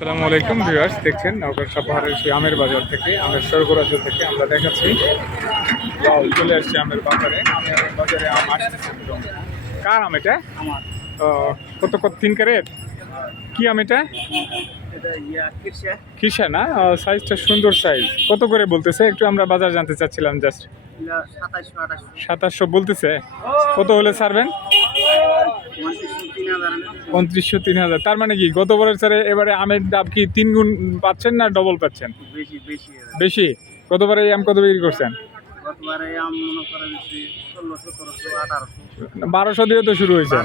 আসসালামু আলাইকুম ভিউয়ার্স, দেখছেন নওগাঁ সাপাহারের সেই আমের বাজার থেকে, আমের স্বর্গরাজ্য থেকে আমরা দেখাচ্ছি। চলে আসছে আমের বাজারে। আমের বাজারে আম আসতেছে একদম। কার আম এটা? কত কত 3 ক্যারেট? কি আম এটা? খিরসা না? সাইজটা সুন্দর সাইজ। কত করে বলতেছে? একটু আমরা বাজার জানতে চাচ্ছিলাম জাস্ট। 2700 বলতেছে। কত হলে ছাড়বেন? 2500 3000। তার মানে কি গত বছরের স্যারে এবারে আমের দাম কি 3 গুণ পাচ্ছেন না ডবল পাচ্ছেন? বেশি। গতবারে এই আম কত বিক্রি করছেন? 1200 দিয়ে তো শুরু হয়েছে।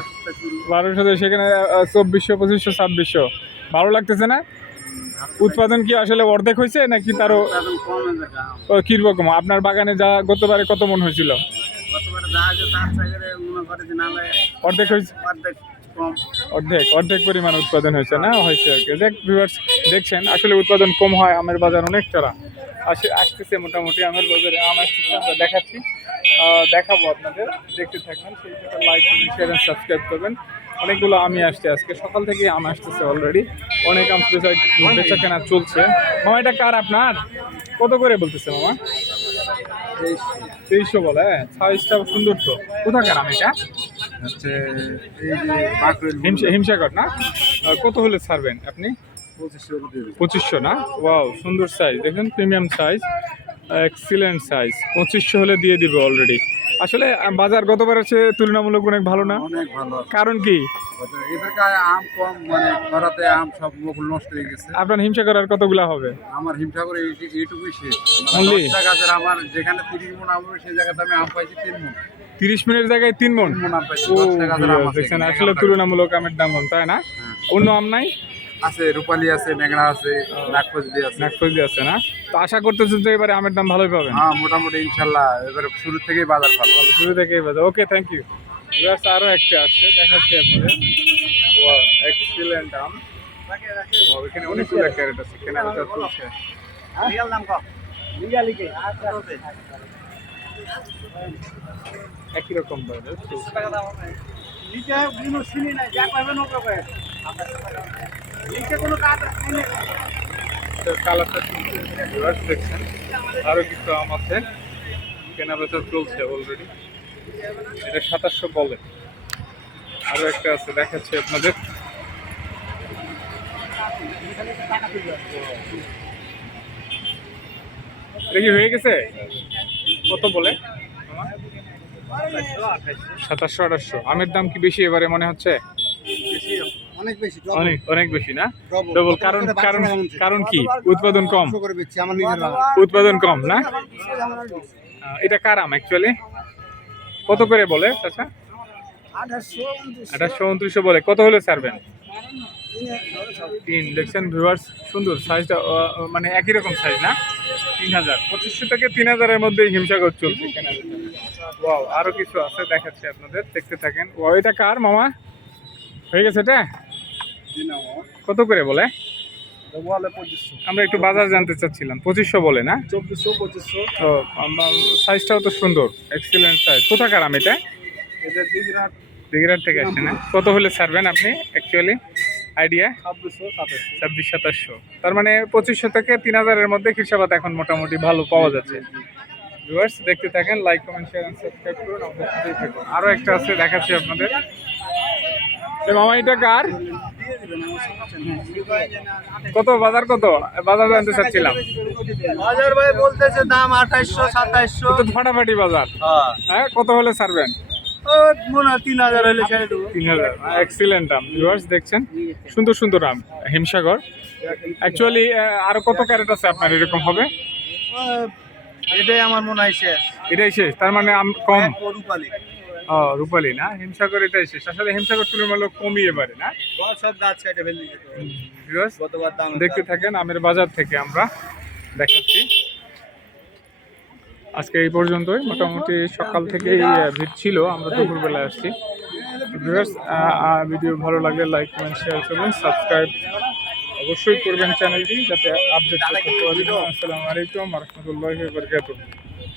1200 দিয়ে, সেখানে 2400 2500 2600। ভালো লাগতেছে না? উৎপাদন কি আসলে অর্ধেক হয়েছে নাকি তারও কিরকম? আপনার বাগানে যা গতবারে কত মন হয়েছিল? অর্ধেক হয়েছে। অর্ধেক পরিমাণ উৎপাদন হয়েছে না? হয়েছে আর কি। দেখ ভিউয়ার্স, দেখছেন আসলে উৎপাদন কম হয় আমের বাজার অনেক চড়া আসতেছে। মোটামুটি আমের বাজারে আম আসতেছে, আমরা দেখাচ্ছি, দেখাবো আপনাদের। দেখতে থাকবেন, সেই সাথে লাইক করবেন, শেয়ার এন্ড সাবস্ক্রাইব করবেন। অনেকগুলো আমি আসছে, আজকে সকাল থেকে আম আসতেছে অলরেডি। অনেক আম বেচা কেনা চলছে। মামা এটা কার আপনার? কত করে বলতেছে মামা? 2300 বলে। সাইজটা সুন্দর তো। কোথাকার আম এটা? হিমসাগর না? কত হলে ছাড়বেন আপনি? 2500 না? ওয়াও, সুন্দর সাইজ, দেখেন প্রিমিয়াম সাইজ, এক্সিলেন্ট সাইজ। 2500 হলে দিয়ে দিবে অলরেডি। আসলে বাজার গতবারের চেয়ে তুলনামূলক অনেক ভালো না? অনেক ভালো। কারণ কি? আম কম, মানে খরাতে আম সব মুকুল নষ্ট হয়ে গেছে। আপনার হিমসাগর আর কতগুলা হবে? আমার হিমসাগর এইটুকুই শেষ। Only? আমার যেখানে 30 মণ আম হবে সেই জায়গাতে আমি আম পাইছি 3 মণ। 30 মিনিটের জায়গায় 3 মণ? 3 মণ আম পাইছি। ও 10 টাকা করে আম আছে। দেখছেন, আসলে তুলনামূলক আমের দাম কম, তাই না? অন্য আম নাই? আছে, রূপালী আছে, ন্যাংরা আছে, নাগফজলি আছে। নাগফজলি আছে না? তো আশা করতেছেন যে এবারে আমের দাম ভালোই পাবেন? হ্যাঁ, মোটামুটি ইনশাল্লাহ এবারে শুরু থেকেই বাজার ভালো। শুরু থেকেই বাজার। ওকে, থ্যাংক ইউ। আরো একটা আছে, দেখাচ্ছি আপনাদের। ওয়াও, এক্সিলেন্ট আম। এখানে অনেকগুলো ক্যারেট আছে, কেনাবেচা চলছে। একই রকম বাজার কালারটা দেখছেন। আরো কিছু আম আছে, কেনাবেচা চলছে অলরেডি। এটা 2700 বলে। আরো একটা আছে, দেখাচ্ছি আপনাদের। এটা কি হয়ে গেছে? কত বলে? 2700 2800। আমের দাম কি বেশি এবারে মনে হচ্ছে? অনেক বেশি না? ডবল। কারণ কি? উৎপাদন কম। উৎপাদন কম না? এটা কার আম অ্যাকচুয়ালি? কত করে বলে চাচা? 2800 2900 বলে। কত হলে ছাড়বেন? 3। দেখছেন ভিউয়ার্স, সুন্দর সাইজটা, মানে একই রকম সাইজ না? 3000। 2500 থেকে 3000 এর মধ্যে হিমসাগর চলছে কেনা। ওয়াও, আরো কিছু আছে, দেখাচ্ছি আপনাদের, দেখতে থাকেন। ওয়াও, এটা কার মামা? হয়ে গেছে এটা? কত করে বলে? আমরা একটু বাজার জানতে চাচ্ছিলাম। 2500 বলে না? 2400 2500। ও, সাইজটাও তো সুন্দর, এক্সিলেন্ট সাইজ। কোথাকার আম এটা? এটা দিঘিরাট থেকে আসছে না? কত হলে ছাড়বেন আপনি অ্যাকচুয়ালি আইডিয়া? 2600 2700। তার মানে 2500 থেকে 3000 এর মধ্যে খিরসাবাদ এখন মোটামুটি ভালো পাওয়া যাচ্ছে। ভিউয়ার্স, দেখতে থাকেন, like comment share and subscribe করুন, আমাদের সাথেই থাকুন। আরো একটা আছে, দেখাচ্ছি আপনাদের। মামা এটা কার? কত বাজার? কত বাজার জানতে চাচ্ছিলাম। বাজার ভাই বলতেছে দাম 2800 2700। তো ফাটাফাটি বাজার। হ্যাঁ, কত হলে ছাড়বেন? মনে হয় 3000 হলে ছেড়ে দেবো। 3000। এক্সিলেন্ট আম ভিউয়ার্স, দেখছেন সুন্দর সুন্দর আম, হিমসাগর। অ্যাকচুয়ালি আরো কত ক্যারেট আছে আপনার এরকম হবে? এটাই আমার মনে হয় শেষ। এটাই শেষ? তার মানে আম কম। রূপালী। ও, রূপালী না? হিমসাগর এটাই শেষ। আসলে হিমসাগর তুলনামূলক কমই এবারে না? সব গাছ কেটে ফেলে ভিউয়ার্স, দেখতে থাকেন, আমের বাজার থেকে আমরা দেখাচ্ছি। আজকে এই পর্যন্তই। মোটামুটি সকাল থেকেই ভিড় ছিল, আমরা দুপুরবেলায় আসছি। ভিউয়ার্স, ভিডিও ভালো লাগলে লাইক কমেন্ট শেয়ার করবেন, সাবস্ক্রাইব অবশ্যই করবেন চ্যানেলটি, যাতে আপডেট করতে পারেন। আসসালামু আলাইকুম ওয়া রাহমাতুল্লাহি ওয়া বারাকাতুহু।